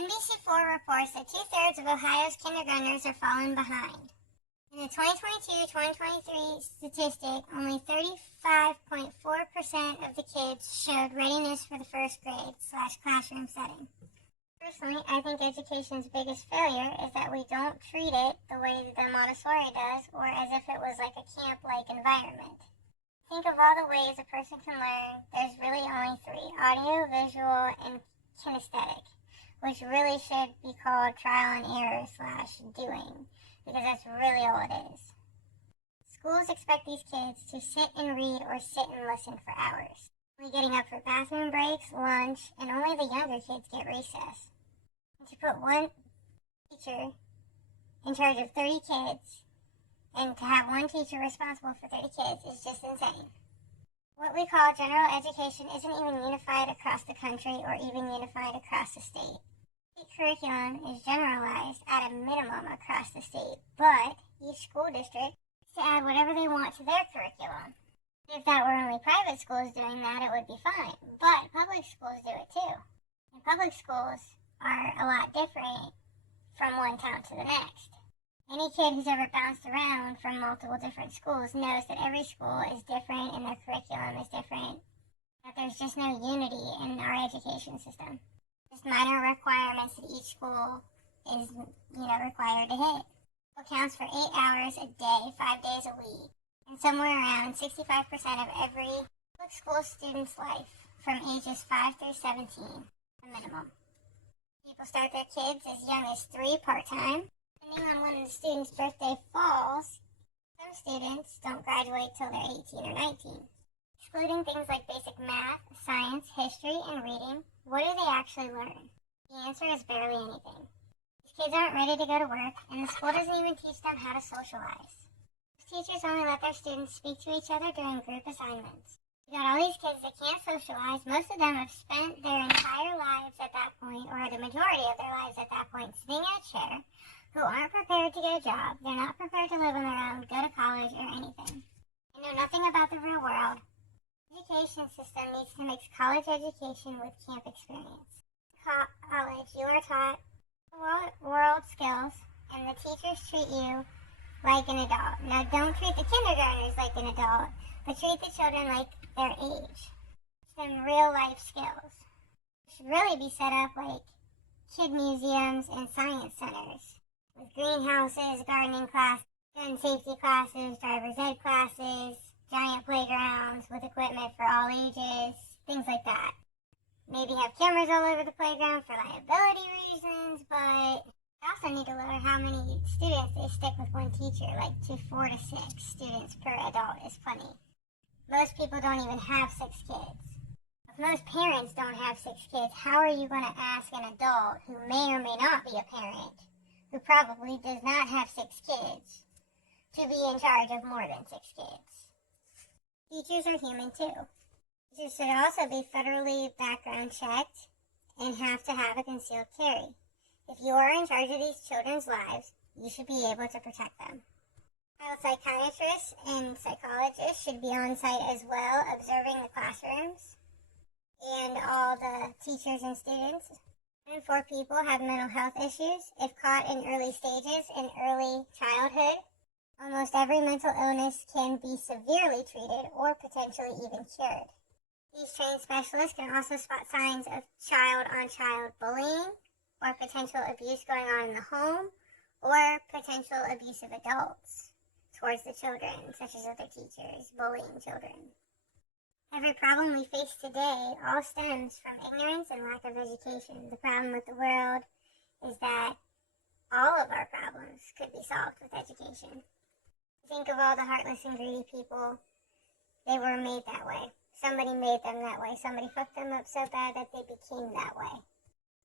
NBC4 reports that 2/3 of Ohio's kindergartners are falling behind. In the 2022-2023 statistic, only 35.4% of the kids showed readiness for the first grade/classroom setting. Personally, I think education's biggest failure is that we don't treat it the way the Montessori does, or as if it was like a camp-like environment. Think of all the ways a person can learn. There's really only three: audio, visual, and kinesthetic, which really should be called trial and error/doing, because that's really all it is. Schools expect these kids to sit and read or sit and listen for hours, only getting up for bathroom breaks, lunch, and only the younger kids get recess. And to put one teacher in charge of 30 kids and to have one teacher responsible for 30 kids is just insane. What we call general education isn't even unified across the country or even unified across the state. The curriculum is generalized at a minimum across the state, but each school district gets to add whatever they want to their curriculum. If that were only private schools doing that, it would be fine, but public schools do it too. And public schools are a lot different from one town to the next. Any kid who's ever bounced around from multiple different schools knows that every school is different and their curriculum is different, that there's just no unity in our education system. Just minor requirements that each school is, required to hit. What counts for 8 hours a day, 5 days a week, and somewhere around 65% of every public school student's life from ages 5 through 17, the minimum. People start their kids as young as 3 part-time. Depending on when the student's birthday falls, some students don't graduate till they're 18 or 19. Excluding things like basic math, science, history, and reading, what do they actually learn? The answer is barely anything. These kids aren't ready to go to work, and the school doesn't even teach them how to socialize. Teachers only let their students speak to each other during group assignments. You got all these kids that can't socialize. Most of them have spent their entire lives at that point, or the majority of their lives at that point, sitting in a chair, who aren't prepared to get a job. They're not prepared to live on their own, go to college, or anything. They know nothing about the real world. The education system needs to mix college education with camp experience. College, you are taught world skills, and the teachers treat you like an adult. Now, don't treat the kindergartners like an adult, but treat the children like their age. Teach them real life skills. It should really be set up like kid museums and science centers, with greenhouses, gardening classes, gun safety classes, driver's ed classes, giant playgrounds with equipment for all ages, things like that. Maybe have cameras all over the playground for liability reasons, but they also need to lower how many students they stick with one teacher, like to 4 to 6 students per adult is plenty. Most people don't even have 6 kids. If most parents don't have 6 kids, how are you going to ask an adult who may or may not be a parent, who probably does not have 6 kids, to be in charge of more than 6 kids? Teachers are human too. Teachers should also be federally background checked and have to have a concealed carry. If you are in charge of these children's lives, you should be able to protect them. Child psychiatrists and psychologists should be on site as well, observing the classrooms and all the teachers and students. 1 in 4 people have mental health issues. If caught in early stages in early childhood, almost every mental illness can be severely treated or potentially even cured. These trained specialists can also spot signs of child-on-child bullying or potential abuse going on in the home or potential abusive adults towards the children, such as other teachers bullying children. Every problem we face today all stems from ignorance and lack of education. The problem with the world is that all of our problems could be solved with education. Think of all the heartless and greedy people. They were made that way. Somebody made them that way. Somebody hooked them up so bad that they became that way.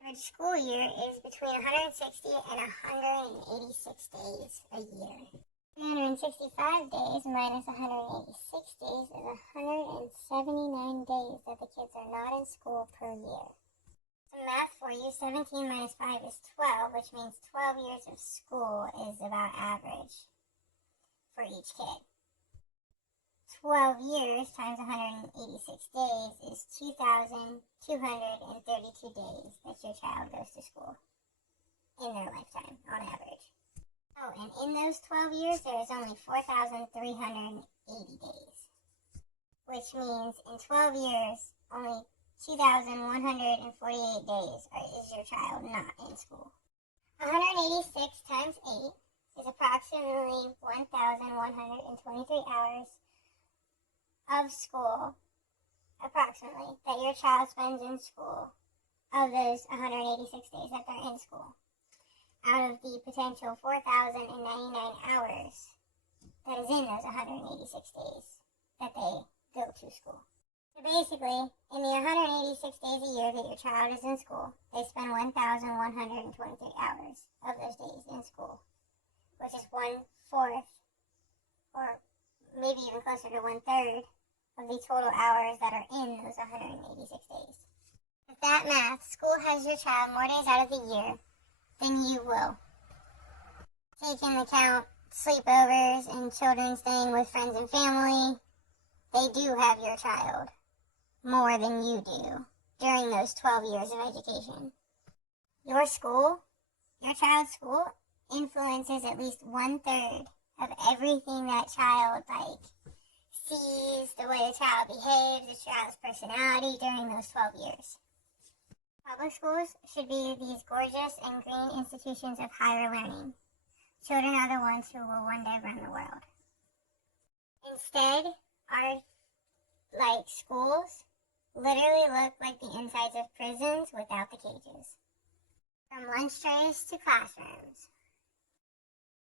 The average school year is between 160 and 186 days a year. 365 days minus 186 days is 179 days that the kids are not in school per year. Some math for you: 17 minus 5 is 12, which means 12 years of school is about average for each kid. 12 years times 186 days is 2,232 days that your child goes to school in their lifetime, on average. Oh, and in those 12 years, there is only 4,380 days, which means in 12 years, only 2,148 days is your child not in school. 186 times 8 is approximately 1,123 hours of school, approximately, that your child spends in school of those 186 days that they're in school, out of the potential 4,099 hours that is in those 186 days that they go to school. So basically, in the 186 days a year that your child is in school, they spend 1,123 hours of those days in school, which is 1/4, or maybe even closer to 1/3 of the total hours that are in those 186 days. With that math, school has your child more days out of the year than you will. Take into account sleepovers and children staying with friends and family, they do have your child more than you do during those 12 years of education. Your school, your child's school, influences at least 1/3 of everything that child sees, the way the child behaves, the child's personality during those 12 years. Public schools should be these gorgeous and green institutions of higher learning. Children are the ones who will one day run the world. Instead, our schools literally look like the insides of prisons without the cages. From lunch trays to classrooms,